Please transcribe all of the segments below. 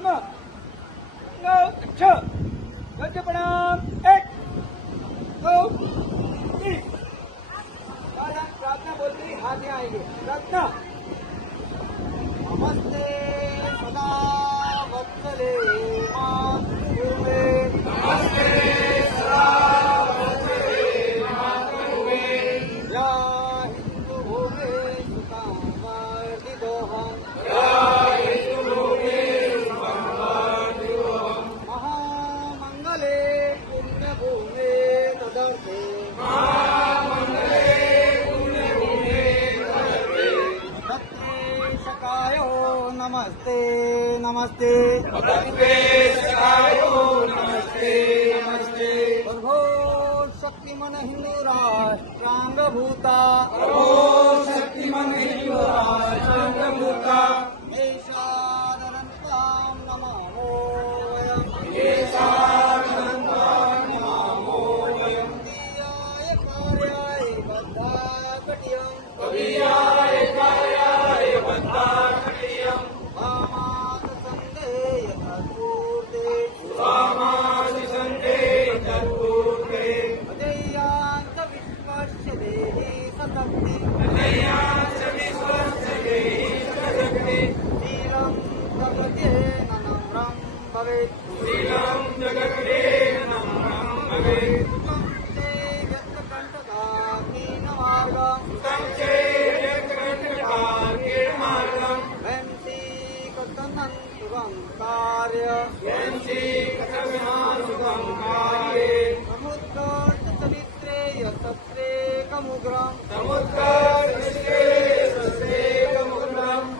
कर्म गौ छ गज प्रणाम 1 2 3 प्रार्थना बोलते ही हाथ यहाँ आएंगे। प्रार्थना नमस्ते सदा वत्सले मातृभूमे नमस्ते सदा वत्सले मातृभूमे या हिंदू भूमे सुखामर्दिदोहम् या हिंदू भूमे सुखामर्दिदोहम् महामंगले पुण्यभूमे तदर्थे नमस्ते नमस्ते नमस्ते नमस्ते नमस्ते प्रभो शक्तिमन हिंदू राष्ट्रांग भूता प्रभो शक्तिमन हिंदू राष्ट्रांग भूता येषादनन्तां नमामो वयम् येषादनन्तां नमामो वयम् कवियाय कार्याय बद्धाकटियम् कवियाय कार्याय बद्धाकटियम् शीलं जगते नम्रं भवेत् तं चेत्यकण्टकाकीर्मार्गं वंशी कथनं शुभं कार्य समुद्रचरित्रे यतत्रेकमुग्रं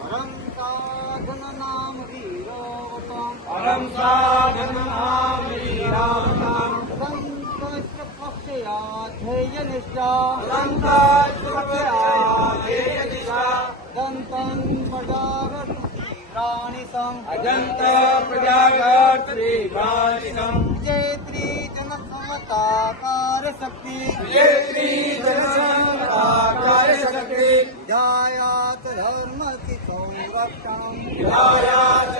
परं साधननाम वीरोवतम् परं साधननाम वीरोवतम् संकष्टपक्षया ध्येयनिष्ठा दन्तं प्रजागर्तीव्राणिसम् अजन्त प्रजागर्तीव्राणिसम् जयत्री जनसमताकारशक्ति जयत्री जनसमताकारशक्ति ध्यायात् धर्मस्य संरक्षणम् ध्यायात्